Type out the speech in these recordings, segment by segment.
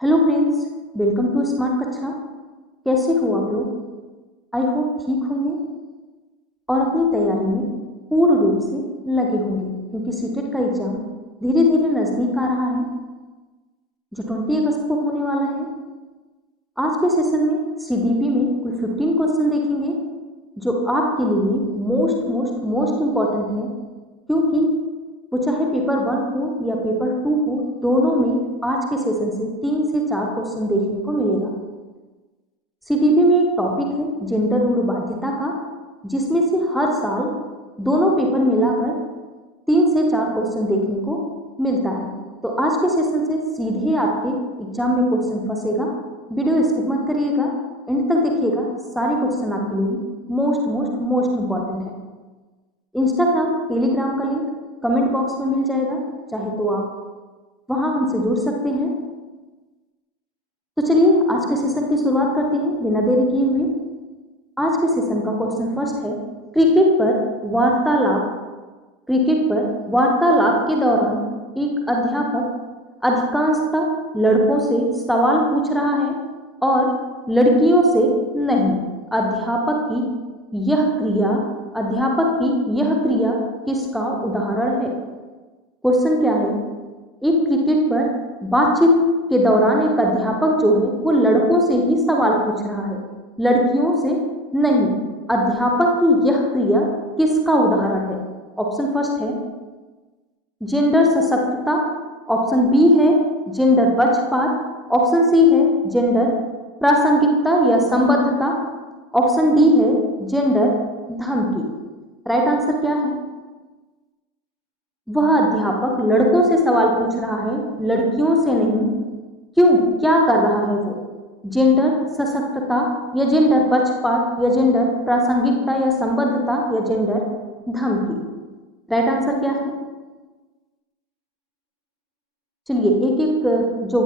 Hello friends, welcome to smart कक्षा। कैसे हो आप लोग? आई होप ठीक होंगे और अपनी तैयारी में पूर्ण रूप से लगे होंगे, क्योंकि सीटेट का एग्जाम धीरे धीरे नज़दीक आ रहा है, जो 20 अगस्त को होने वाला है। आज के सेशन में सीडीपी में कुल 15 क्वेश्चन देखेंगे, जो आपके लिए मोस्ट मोस्ट मोस्ट इम्पॉर्टेंट है, क्योंकि वो चाहे पेपर 1 हो या पेपर 2 हो, दोनों में आज के सेशन से 3 से 4 क्वेश्चन देखने को मिलेगा। सीटीपी में एक टॉपिक है जेंडर रूढ़ बाध्यता का, जिसमें से हर साल दोनों पेपर मिलाकर 3 से 4 क्वेश्चन देखने को मिलता है। तो आज के सेशन से सीधे आपके एग्जाम में क्वेश्चन फंसेगा। वीडियो स्किप मत करिएगा, एंड तक देखिएगा। सारे क्वेश्चन आपके लिए मोस्ट मोस्ट मोस्ट इम्पॉर्टेंट है। इंस्टाग्राम टेलीग्राम का लिंक कमेंट बॉक्स में मिल जाएगा, चाहे तो आप वहाँ हमसे जुड़ सकते हैं। तो चलिए आज के सेशन की शुरुआत करते हैं बिना देरी किए हुए। आज के सेशन का क्वेश्चन फर्स्ट है, क्रिकेट पर वार्तालाप के दौरान एक अध्यापक अधिकांशतः लड़कों से सवाल पूछ रहा है और लड़कियों से नहीं। अध्यापक की यह क्रिया किसका उदाहरण है? क्वेश्चन क्या है? एक क्रिकेट पर बातचीत के दौरान एक अध्यापक जो है वो लड़कों से ही सवाल पूछ रहा है, लड़कियों से नहीं। अध्यापक की यह क्रिया किसका उदाहरण है? ऑप्शन फर्स्ट है जेंडर सशक्तता, ऑप्शन बी है जेंडर पक्षपात, ऑप्शन सी है जेंडर प्रासंगिकता या संबद्धता, ऑप्शन डी है जेंडर धमकी। राइट आंसर क्या है? वह अध्यापक लड़कों से सवाल पूछ रहा है, लड़कियों से नहीं। क्यों? क्या कर रहा है वो? जेंडर सशक्तता या जेंडर पक्षपात या जेंडर प्रासंगिकता या संबद्धता या जेंडर धमकी। राइट आंसर क्या है? चलिए एक एक जो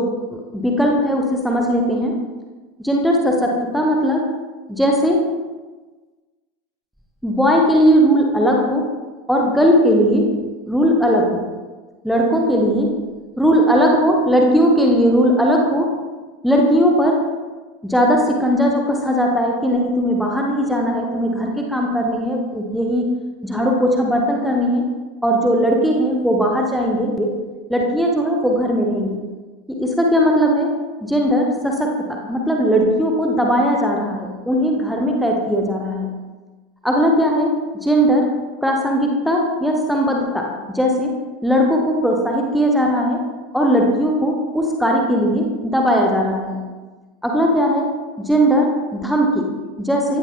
विकल्प है उसे समझ लेते हैं। जेंडर सशक्तता मतलब जैसे बॉय के लिए रूल अलग हो और गर्ल के लिए रूल अलग हो, लड़कों के लिए रूल अलग हो, लड़कियों के लिए रूल अलग हो। लड़कियों पर ज़्यादा शिकंजा जो कसा जाता है कि नहीं तुम्हें बाहर नहीं जाना है, तुम्हें घर के काम करने हैं, यही झाड़ू पोछा बर्तन करने हैं, और जो लड़के हैं वो बाहर जाएंगे, लड़कियां जो है वो घर में रहेंगी। कि इसका क्या मतलब है? जेंडर सशक्तता मतलब लड़कियों को दबाया जा रहा है, उन्हें घर में कैद किया जा रहा है। अगला क्या है? जेंडर प्रासंगिकता या संबद्धता, जैसे लड़कों को प्रोत्साहित किया जा रहा है और लड़कियों को उस कार्य के लिए दबाया जा रहा है। अगला क्या है? जेंडर धमकी, जैसे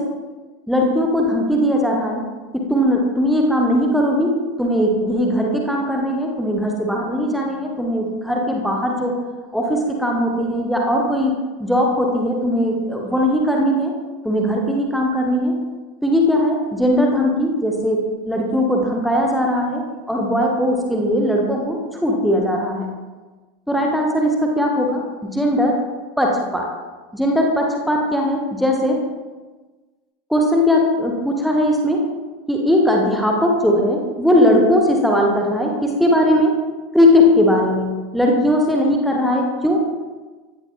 लड़कियों को धमकी दिया जा रहा है कि तुम ये काम नहीं करोगी, तुम्हें यही घर के काम करने हैं, तुम्हें घर से बाहर नहीं जाने हैं, तुम्हें घर के बाहर जो ऑफिस के काम होते हैं या और कोई जॉब होती है तुम्हें वो नहीं करनी है, तुम्हें घर के ही काम करने हैं। तो ये क्या है? जेंडर धमकी, जैसे लड़कियों को धमकाया जा रहा है और बॉय को उसके लिए लड़कों को छूट दिया जा रहा है। तो राइट आंसर इसका क्या होगा? जेंडर पक्षपात। जेंडर पक्षपात क्या है? जैसे क्वेश्चन क्या पूछा है इसमें कि एक अध्यापक जो है वो लड़कों से सवाल कर रहा है, किसके बारे में? क्रिकेट के बारे में, लड़कियों से नहीं कर रहा है। क्यों?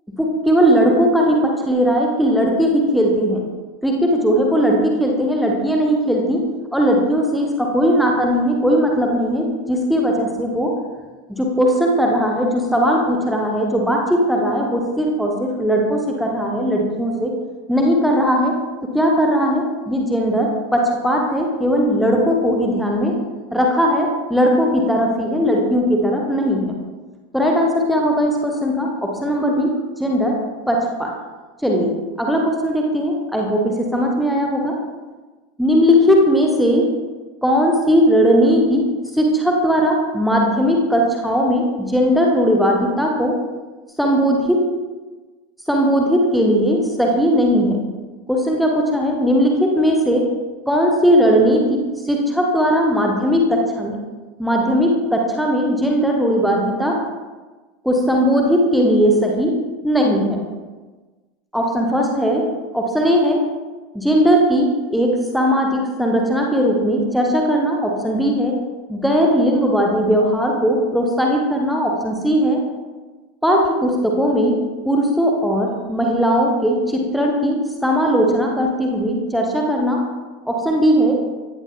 वो केवल लड़कों का ही पक्ष ले रहा है कि लड़के ही खेलते हैं, क्रिकेट जो है वो लड़के खेलते हैं, लड़कियां नहीं खेलती, और लड़कियों से इसका कोई नाता नहीं है, कोई मतलब नहीं है, जिसकी वजह से वो जो क्वेश्चन कर रहा है, जो सवाल पूछ रहा है, जो बातचीत कर रहा है, वो सिर्फ और सिर्फ लड़कों से कर रहा है, लड़कियों से नहीं कर रहा है। तो क्या कर रहा है? ये जेंडर पक्षपात है, केवल लड़कों को ही ध्यान में रखा है, लड़कों की तरफ ही है, लड़कियों की तरफ नहीं है। तो राइट आंसर क्या होगा इस क्वेश्चन का? ऑप्शन नंबर बी, जेंडर पक्षपात। चलिए अगला क्वेश्चन देखते हैं। आई होप इसे समझ में आया होगा। निम्नलिखित में से कौन सी रणनीति शिक्षक द्वारा माध्यमिक कक्षाओं में जेंडर रूढ़िवादिता को संबोधित संबोधित के लिए सही नहीं है? क्वेश्चन क्या पूछा है? निम्नलिखित में से कौन सी रणनीति शिक्षक द्वारा माध्यमिक कक्षा में जेंडर रूढ़िवादिता को संबोधित के लिए सही नहीं है? ऑप्शन फर्स्ट है, ऑप्शन ए है जेंडर की एक सामाजिक संरचना के रूप में चर्चा करना, ऑप्शन बी है गैर लिंगवादी व्यवहार को प्रोत्साहित करना, ऑप्शन सी है पाठ्य पुस्तकों में पुरुषों और महिलाओं के चित्रण की समालोचना करते हुए चर्चा करना। ऑप्शन डी है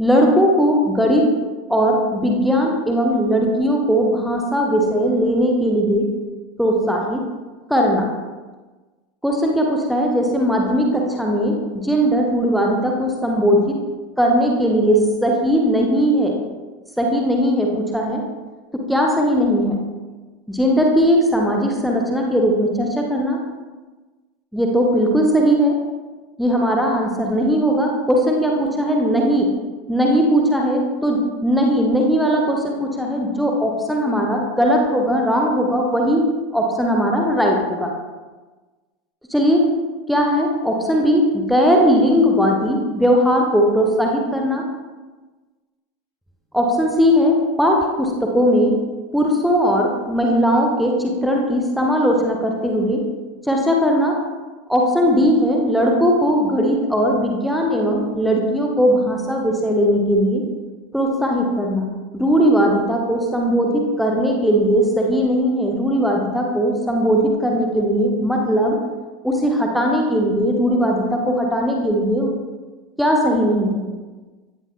लड़कों को गणित और विज्ञान एवं लड़कियों को भाषा विषय लेने के लिए प्रोत्साहित करना। क्वेश्चन क्या पूछ रहा है, जैसे माध्यमिक कक्षा में जेंडर रूढ़िवादिता को संबोधित करने के लिए सही नहीं है पूछा है, तो क्या सही नहीं है? जेंडर की एक सामाजिक संरचना के रूप में चर्चा करना, ये तो बिल्कुल सही है, ये हमारा आंसर नहीं होगा। क्वेश्चन क्या पूछा है, नहीं पूछा है, तो नहीं वाला क्वेश्चन पूछा है, जो ऑप्शन हमारा गलत होगा, रॉन्ग होगा, वही ऑप्शन हमारा राइट होगा। तो चलिए क्या है ऑप्शन बी, गैर लिंगवादी व्यवहार को प्रोत्साहित करना। ऑप्शन सी है पाठ्य पुस्तकों में पुरुषों और महिलाओं के चित्रण की समालोचना करते हुए चर्चा करना। ऑप्शन डी है लड़कों को गणित और विज्ञान एवं लड़कियों को भाषा विषय लेने के लिए प्रोत्साहित करना। रूढ़िवादिता को संबोधित करने के लिए सही नहीं है। रूढ़िवादिता को संबोधित करने के लिए मतलब उसे हटाने के लिए, रूढ़िवादिता को हटाने के लिए क्या सही नहीं है?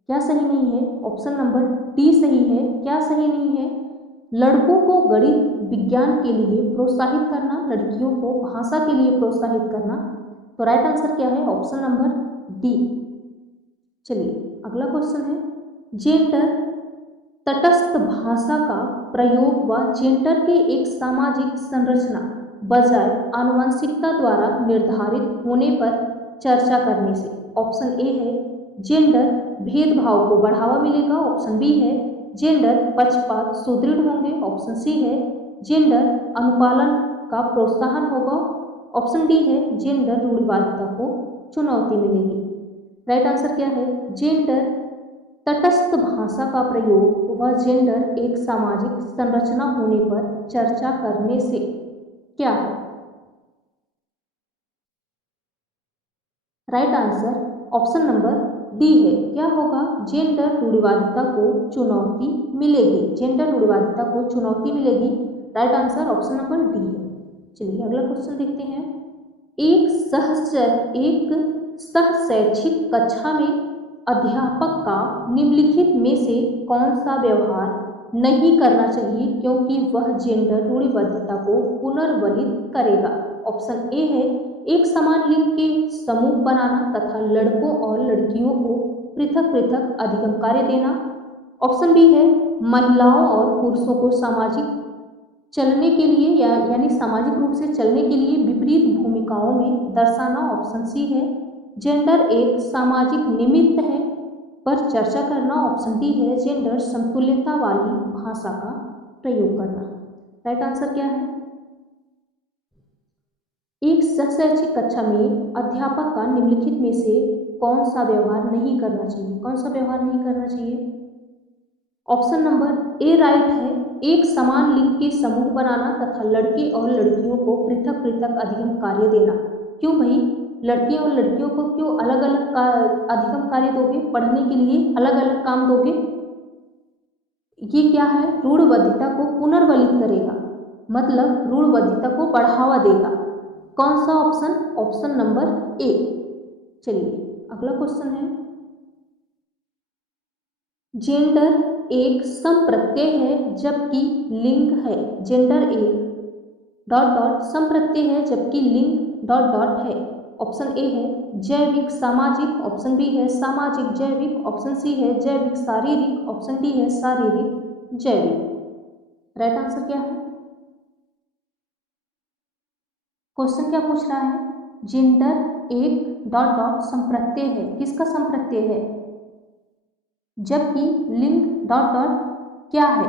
क्या सही नहीं है? ऑप्शन नंबर डी सही है। क्या सही नहीं है? लड़कों को गणित विज्ञान के लिए प्रोत्साहित करना, लड़कियों को भाषा के लिए प्रोत्साहित करना। तो राइट आंसर क्या है? Option number D. चलिए अगला क्वेश्चन है, जेंडर तटस्थ भाषा का प्रयोग व जेंडर के एक सामाजिक संरचना बजाय आनुवंशिकता द्वारा निर्धारित होने पर चर्चा करने से। ऑप्शन ए है जेंडर भेदभाव को बढ़ावा मिलेगा। ऑप्शन बी है जेंडर पक्षपात सुदृढ़ होंगे। ऑप्शन सी है जेंडर अनुपालन का प्रोत्साहन होगा। ऑप्शन डी है जेंडर रूढ़िवादिता को चुनौती मिलेगी। राइट आंसर क्या है? जेंडर तटस्थ भाषा का प्रयोग व जेंडर एक सामाजिक संरचना होने पर चर्चा करने से क्या है? Right answer option number D है। क्या होगा? जेंडर रूढ़िवादिता को चुनौती मिलेगी। जेंडर रूढ़िवादिता को चुनौती मिलेगी। Right answer option number D है। चलिए अगला क्वेश्चन देखते हैं, एक सहशैक्षिक कक्षा में अध्यापक का निम्नलिखित में से कौन सा व्यवहार नहीं करना चाहिए क्योंकि वह जेंडर रूढ़िवादिता को पुनर्वलित करेगा? ऑप्शन ए है एक समान लिंग के समूह बनाना तथा लड़कों और लड़कियों को पृथक पृथक अधिगम कार्य देना। ऑप्शन बी है महिलाओं और पुरुषों को सामाजिक चलने के लिए यानी सामाजिक रूप से चलने के लिए विपरीत भूमिकाओं में दर्शाना। ऑप्शन सी है जेंडर एक सामाजिक निमित्त है पर चर्चा करना। ऑप्शन डी है जेंडर समतुल्यता वाली भाषा का प्रयोग करना। राइट आंसर क्या है? एक सहशैक्षिक कक्षा में अध्यापक का निम्नलिखित में से कौन सा व्यवहार नहीं करना चाहिए? कौन सा व्यवहार नहीं करना चाहिए? ऑप्शन नंबर ए राइट है एक समान लिंग के समूह बनाना तथा लड़के और लड़कियों को पृथक पृथक अधिगम कार्य देना। क्यों भाई, लड़के और लड़कियों को क्यों अलग अलग अधिगम कार्य दोगे? पढ़ने के लिए अलग अलग काम दोगे? ये क्या है? रूढ़िवादिता को पुनर्वलित करेगा, मतलब रूढ़िवादिता को बढ़ावा देगा। कौन सा ऑप्शन? ऑप्शन नंबर ए। चलिए अगला क्वेश्चन है, जेंडर एक संप्रत्यय है जबकि लिंग है। जेंडर एक डॉट डॉट संप्रत्यय है जबकि लिंग डॉट डॉट है। ऑप्शन ए है जैविक सामाजिक। ऑप्शन बी है सामाजिक जैविक। ऑप्शन सी है जैविक शारीरिक। ऑप्शन डी है शारीरिक जैविक। राइट आंसर क्या है? क्वेश्चन क्या पूछ रहा है? जेंडर एक डॉट डॉट संप्रत्यय है। किसका संप्रत्यय है? जबकि लिंग डॉट डॉट क्या है?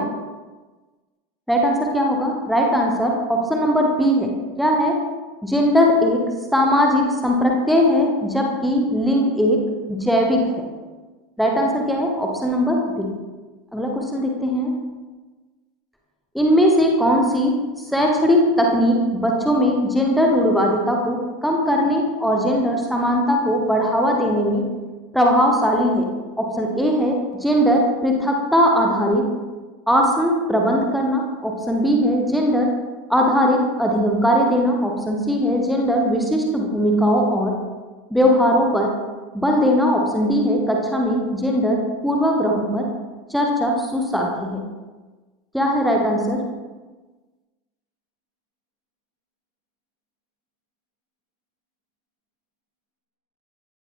राइट आंसर क्या होगा? Right answer option number b है। क्या है? जेंडर एक सामाजिक संप्रत्यय है जबकि लिंग एक जैविक है। राइट आंसर क्या है? Option number b. अगला क्वेश्चन देखते हैं, इनमें से कौन सी शैक्षणिक तकनीक बच्चों में जेंडर रूढ़िवादिता को कम करने और जेंडर समानता को बढ़ावा देने में प्रभावशाली है? ऑप्शन ए है जेंडर पृथकता आधारित आसन प्रबंध करना। ऑप्शन बी है जेंडर आधारित अधिगम कार्य देना। ऑप्शन सी है जेंडर विशिष्ट भूमिकाओं और व्यवहारों पर बल देना। ऑप्शन डी है कक्षा में जेंडर पूर्वाग्रहों पर चर्चा सुसाध्य है। क्या है राइट आंसर?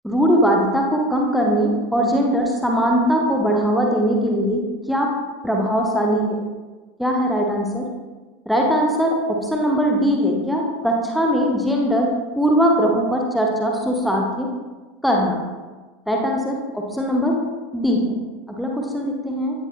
रूढ़िवादिता को कम करने और जेंडर समानता को बढ़ावा देने के लिए क्या प्रभावशाली है? क्या है right answer? Right answer option number D है। क्या? कक्षा में जेंडर पूर्वाग्रहों पर चर्चा सुसाध्य करना। Right answer option number D है। अगला क्वेश्चन देखते हैं।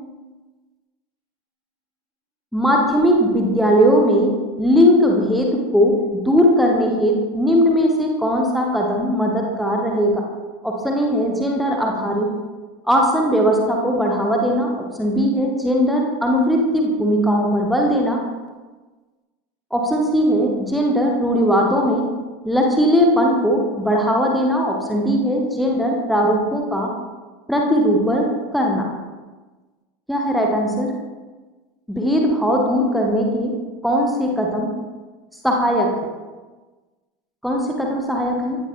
माध्यमिक विद्यालयों में लिंग भेद को दूर करने हेतु निम्न में से कौन सा कदम मददगार रहेगा? ऑप्शन ए है जेंडर आधारित आसन व्यवस्था को बढ़ावा देना। ऑप्शन बी है जेंडर अनुवृत्ति भूमिकाओं पर बल देना। ऑप्शन सी है जेंडर रूढ़िवादों में लचीलेपन को बढ़ावा देना। ऑप्शन डी है जेंडर प्रारूपों का प्रतिरूपण करना। क्या है राइट आंसर? भेदभाव दूर करने के कौन से कदम सहायक है? कौन से कदम सहायक है?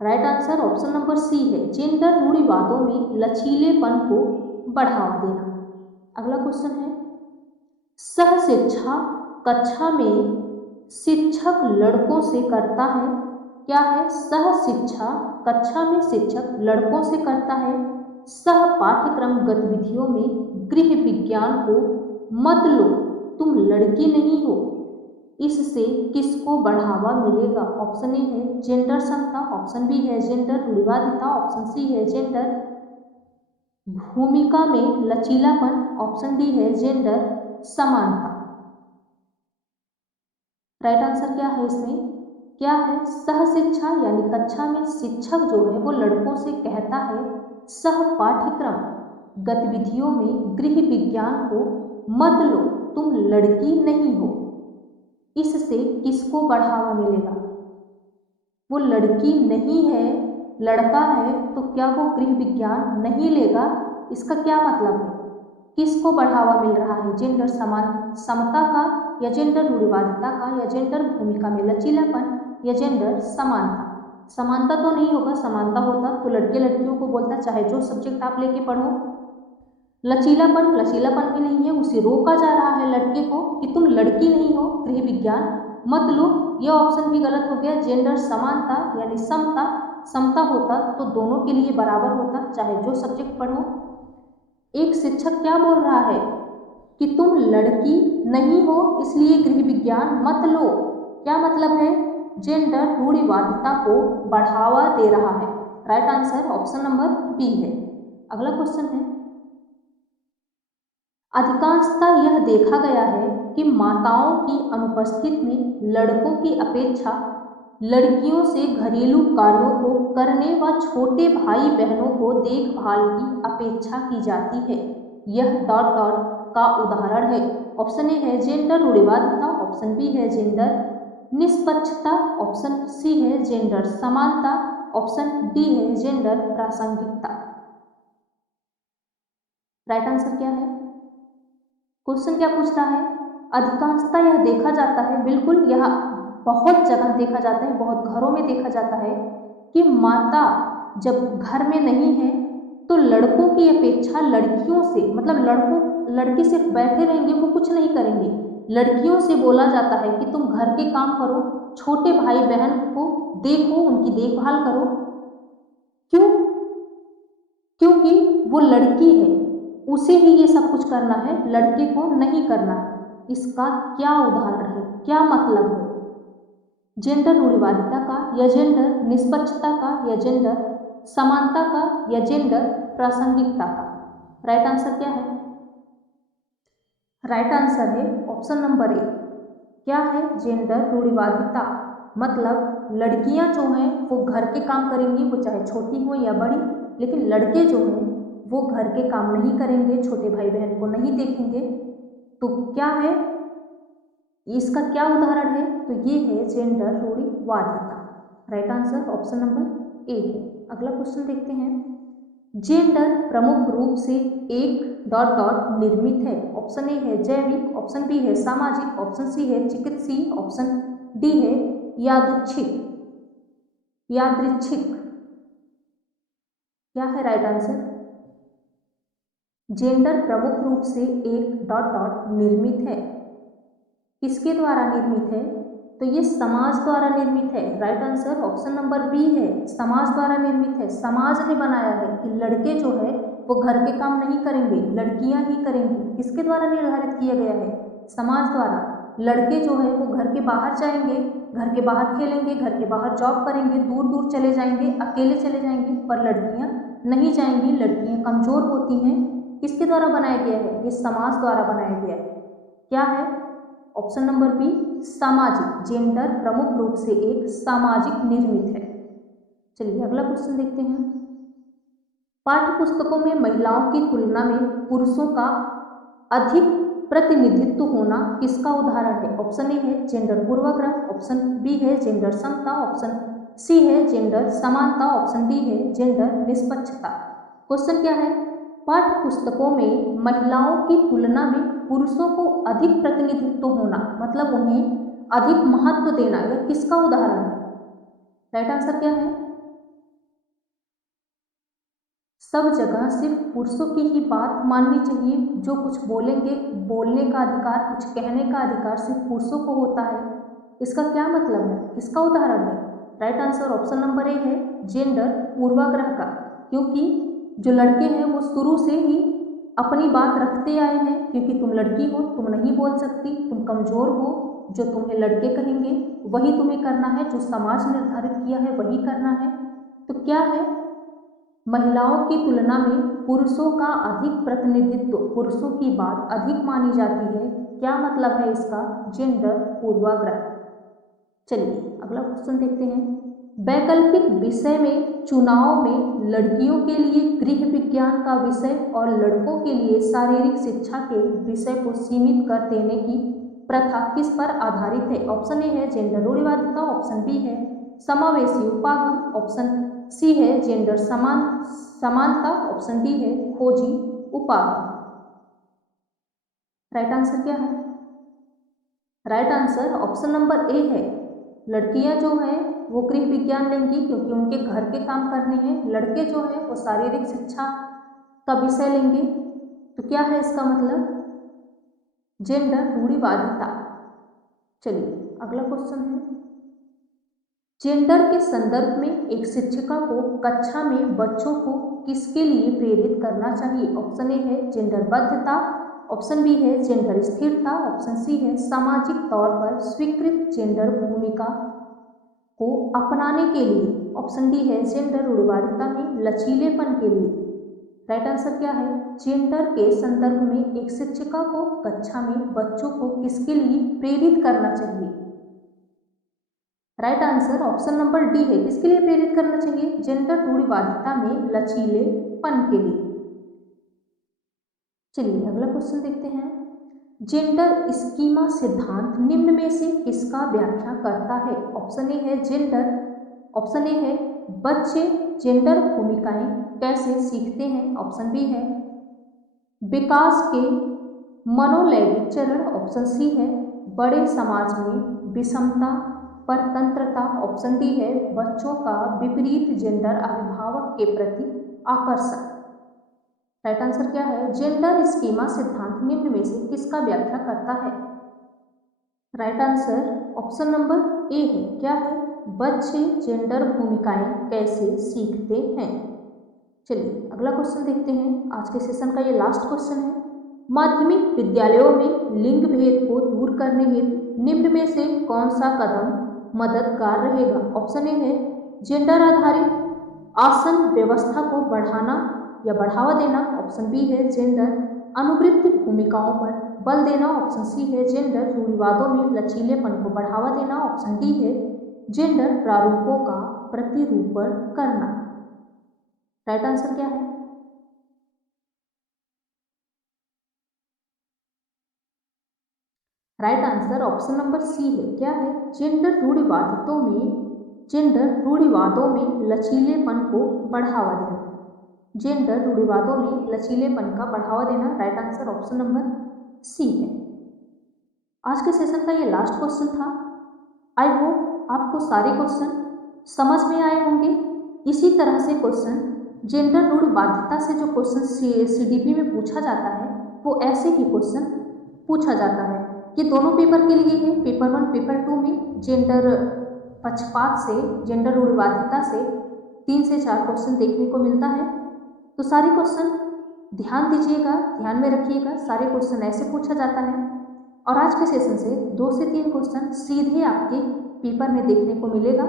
Right answer option number c है जेंडर रूढ़िवादों में लचीलेपन को बढ़ावा देना। अगला क्वेश्चन है सह शिक्षा कक्षा में शिक्षक लड़कों से करता है। क्या है? सह शिक्षा कक्षा में शिक्षक लड़कों से करता है। सह पाठ्यक्रम गतिविधियों में गृह विज्ञान को मत लो, तुम लड़की नहीं हो, इससे किसको बढ़ावा मिलेगा? ऑप्शन ए है जेंडर समता। ऑप्शन बी है जेंडर रूढ़िवादिता। ऑप्शन सी है जेंडर भूमिका में लचीलापन। ऑप्शन डी है जेंडर समानता। राइट आंसर क्या है इसमें? क्या है? सह शिक्षा यानी कक्षा में शिक्षक जो है वो लड़कों से कहता है सह पाठ्यक्रम गतिविधियों में गृह विज्ञान को मत लो, तुम लड़की नहीं हो, इससे किसको बढ़ावा मिलेगा? वो लड़की नहीं है, लड़का है, तो क्या वो गृह विज्ञान नहीं लेगा? इसका क्या मतलब है? किसको बढ़ावा मिल रहा है? जेंडर समता का या जेंडर रूढ़िवादिता का या जेंडर भूमिका में लचीलापन या जेंडर समानता? समानता तो नहीं होगा, समानता होता तो लड़के लड़कियों को बोलता, चाहे जो सब्जेक्ट आप लेके पढ़ो। लचीलापन भी नहीं है, उसे रोका जा रहा है लड़के को कि तुम लड़की नहीं हो, गृह विज्ञान मत लो। यह ऑप्शन भी गलत हो गया। जेंडर समानता यानी समता होता तो दोनों के लिए बराबर होता, चाहे जो सब्जेक्ट पढ़ो। एक शिक्षक क्या बोल रहा है कि तुम लड़की नहीं हो इसलिए गृह विज्ञान मत लो। क्या मतलब है? जेंडर रूढ़िवादिता को बढ़ावा दे रहा है। Right answer option number b है। अगला क्वेश्चन है अधिकांशतः यह देखा गया है कि माताओं की अनुपस्थिति में लड़कों की अपेक्षा लड़कियों से घरेलू कार्यों को करने व छोटे भाई बहनों को देखभाल की अपेक्षा की जाती है। यह डॉट डॉट का उदाहरण है। ऑप्शन ए है जेंडर रूढ़िवादिता। ऑप्शन बी है जेंडर निष्पक्षता। ऑप्शन सी है जेंडर समानता। ऑप्शन डी है जेंडर प्रासंगिकता। राइट आंसर क्या है? क्वेश्चन क्या पूछ रहा है? अधिकांशतः यह देखा जाता है, बिल्कुल यह बहुत जगह देखा जाता है, बहुत घरों में देखा जाता है कि माता जब घर में नहीं है तो लड़कों की अपेक्षा लड़कियों से, मतलब लड़के सिर्फ बैठे रहेंगे, वो कुछ नहीं करेंगे। लड़कियों से बोला जाता है कि तुम घर के काम करो, छोटे भाई बहन को देखो, उनकी देखभाल करो। क्यों? क्योंकि वो लड़की है, उसे ही ये सब कुछ करना है, लड़के को नहीं करना है। इसका क्या उदाहरण है? क्या मतलब है? जेंडर रूढ़िवादिता का या जेंडर निष्पक्षता का या जेंडर समानता का या जेंडर प्रासंगिकता का? राइट आंसर क्या है? राइट आंसर है ऑप्शन नंबर ए। क्या है? जेंडर रूढ़िवादिता मतलब लड़कियां जो हैं वो घर के काम करेंगी, वो चाहे छोटी हो या बड़ी, लेकिन लड़के जो हैं वो घर के काम नहीं करेंगे, छोटे भाई बहन को नहीं देखेंगे। तो क्या है इसका? क्या उदाहरण है? तो ये है जेंडर रूढ़िवादिता। Right answer option number A है। अगला क्वेश्चन देखते हैं। जेंडर प्रमुख रूप से एक डॉट डॉट निर्मित है। ऑप्शन ए है जैविक, ऑप्शन बी है सामाजिक, ऑप्शन सी है चिकित्सीय, ऑप्शन डी है यादृच्छिक। यादृच्छिक क्या है राइट आंसर? जेंडर प्रमुख रूप से एक डॉट डॉट निर्मित है। किसके द्वारा निर्मित है? तो ये समाज द्वारा निर्मित है। Right answer option number b है, समाज द्वारा निर्मित है। समाज ने बनाया है कि लड़के जो है वो घर के काम नहीं करेंगे, लड़कियां ही करेंगी। किसके द्वारा निर्धारित किया गया है? समाज द्वारा। लड़के जो है वो घर के बाहर जाएंगे, घर के बाहर खेलेंगे, घर के बाहर जॉब करेंगे, दूर दूर चले जाएंगे, अकेले चले जाएंगे, पर लड़कियां नहीं जाएंगी, लड़कियां कमजोर होती हैं। किसके द्वारा बनाया गया है? ये समाज द्वारा बनाया गया है। क्या है? ऑप्शन नंबर बी सामाजिक। जेंडर प्रमुख रूप से एक सामाजिक निर्मित है। चलिए अगला क्वेश्चन देखते हैं। पाठ्य पुस्तकों में महिलाओं की तुलना में पुरुषों का अधिक प्रतिनिधित्व होना किसका उदाहरण है? ऑप्शन ए है जेंडर पूर्वाग्रह, ऑप्शन बी है जेंडर समता, ऑप्शन सी है जेंडर समानता, ऑप्शन डी है जेंडर निष्पक्षता। क्वेश्चन क्या है? पाठ्य पुस्तकों में महिलाओं की तुलना में पुरुषों को अधिक प्रतिनिधित्व होना, मतलब उन्हें अधिक महत्व देना, यह किसका उदाहरण है? राइट आंसर क्या है? सब जगह सिर्फ पुरुषों की ही बात माननी चाहिए, जो कुछ बोलेंगे, बोलने का अधिकार, कुछ कहने का अधिकार सिर्फ पुरुषों को होता है, इसका क्या मतलब है? किसका उदाहरण है? Right answer option number A है जेंडर पूर्वाग्रह का। क्योंकि जो लड़के हैं वो शुरू से ही अपनी बात रखते आए हैं, क्योंकि तुम लड़की हो, तुम नहीं बोल सकती, तुम कमजोर हो, जो तुम्हें लड़के कहेंगे वही तुम्हें करना है, जो समाज निर्धारित किया है वही करना है। तो क्या है? महिलाओं की तुलना में पुरुषों का अधिक प्रतिनिधित्व, पुरुषों की बात अधिक मानी जाती है। क्या मतलब है इसका? जेंडर पूर्वाग्रह। चलिए अगला क्वेश्चन देखते हैं। वैकल्पिक विषय में चुनाव में लड़कियों के लिए गृह विज्ञान का विषय और लड़कों के लिए शारीरिक शिक्षा के विषय को सीमित कर देने की प्रथा किस पर आधारित है? ऑप्शन ए है जेंडर रूढ़िवादिता, ऑप्शन बी है समावेशी उपागम, ऑप्शन सी है जेंडर समानता, ऑप्शन डी है खोजी उपागम। राइट आंसर क्या है? Right answer option number A है। लड़कियां जो हैं वो गृह विज्ञान लेंगी क्योंकि उनके घर के काम करने हैं, लड़के जो हैं वो शारीरिक शिक्षा का विषय लेंगे। तो क्या है इसका मतलब? जेंडर रूढ़िवादिता। चलिए अगला क्वेश्चन है। जेंडर के संदर्भ में एक शिक्षिका को कक्षा में बच्चों को किसके लिए प्रेरित करना चाहिए? ऑप्शन ए है जेंडर बद्धता, ऑप्शन बी है जेंडर स्थिरता, ऑप्शन सी है सामाजिक तौर पर स्वीकृत जेंडर भूमिका को अपनाने के लिए, ऑप्शन डी है जेंडर रूढ़िवादिता में लचीलेपन के लिए। राइट आंसर क्या है? जेंडर के संदर्भ में एक शिक्षिका को कक्षा में बच्चों को किसके लिए प्रेरित करना चाहिए? Right answer option number D है। किसके लिए प्रेरित करना चाहिए? जेंडर रूढ़िवादिता में लचीलेपन के लिए। चलिए अगला क्वेश्चन देखते हैं। जेंडर स्कीमा सिद्धांत निम्न में से किसका व्याख्या करता है? ऑप्शन ए है जेंडर, ऑप्शन ए है बच्चे जेंडर भूमिकाएं कैसे सीखते हैं, ऑप्शन बी है विकास के मनोलैंगिक चरण, ऑप्शन सी है बड़े समाज में विषमता परतंत्रता, ऑप्शन डी है बच्चों का विपरीत जेंडर अभिभावक के प्रति आकर्षण। राइट आंसर क्या है? जेंडर स्कीमा सिद्धांत निम्न में से किसका व्याख्या करता है? Right answer option number A है। क्या है? बच्चे जेंडर भूमिकाएं कैसे सीखते हैं। चलिए अगला क्वेश्चन देखते हैं। आज के सेशन का ये लास्ट क्वेश्चन है। माध्यमिक विद्यालयों में लिंग भेद को दूर करने हेतु निम्न में से कौन सा कदम मददगार रहेगा? ऑप्शन ए है जेंडर आधारित आसन व्यवस्था को बढ़ाना या बढ़ावा देना, ऑप्शन बी है जेंडर अनुवृत्ति भूमिकाओं पर बल देना, ऑप्शन सी है जेंडर रूढ़िवादों में लचीलेपन को बढ़ावा देना, ऑप्शन डी है जेंडर प्रारूपों का प्रतिरूपण करना। राइट आंसर क्या है? Right answer option number c है। क्या है? जेंडर रूढ़िवादों में लचीलेपन को बढ़ावा देना। जेंडर रूढ़िवादों में लचीलेपन का बढ़ावा देना। Right answer option number c है। आज के सेशन का ये लास्ट क्वेश्चन था। आई होप आपको सारे क्वेश्चन समझ में आए होंगे। इसी तरह से क्वेश्चन जेंडर रूढ़िवादिता से जो क्वेश्चन सीडीपी में पूछा जाता है वो ऐसे ही क्वेश्चन पूछा जाता है। ये दोनों पेपर के लिए है। पेपर 1 पेपर 2 में जेंडर पक्षपात से, जेंडर रूढ़िवादिता से 3 से 4 क्वेश्चन देखने को मिलता है। तो सारे क्वेश्चन ध्यान दीजिएगा, ध्यान में रखिएगा। सारे क्वेश्चन ऐसे पूछा जाता है और आज के सेशन से 2 से 3 क्वेश्चन सीधे आपके पेपर में देखने को मिलेगा।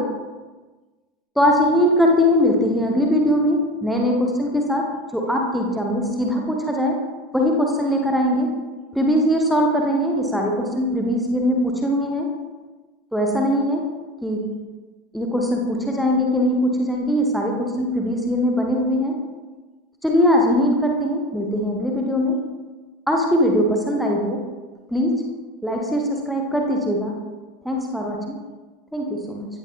तो आज यही एंड करते हैं, मिलते हैं अगली वीडियो में नए नए क्वेश्चन के साथ जो आपके एग्जाम में सीधा पूछा जाए वही क्वेश्चन लेकर आएंगे। प्रीवियस ईयर सॉल्व कर रहे हैं, ये सारे क्वेश्चन प्रीवियस ईयर में पूछे हुए हैं। तो ऐसा नहीं है कि ये क्वेश्चन पूछे जाएंगे कि नहीं पूछे जाएंगे, ये सारे क्वेश्चन प्रीवियस ईयर में बने हुए हैं। चलिए आज यही एंड करते हैं, मिलते हैं अगले वीडियो में। आज की वीडियो पसंद आई हो प्लीज़ लाइक शेयर सब्सक्राइब कर दीजिएगा। Thanks for watching. Thank you so much.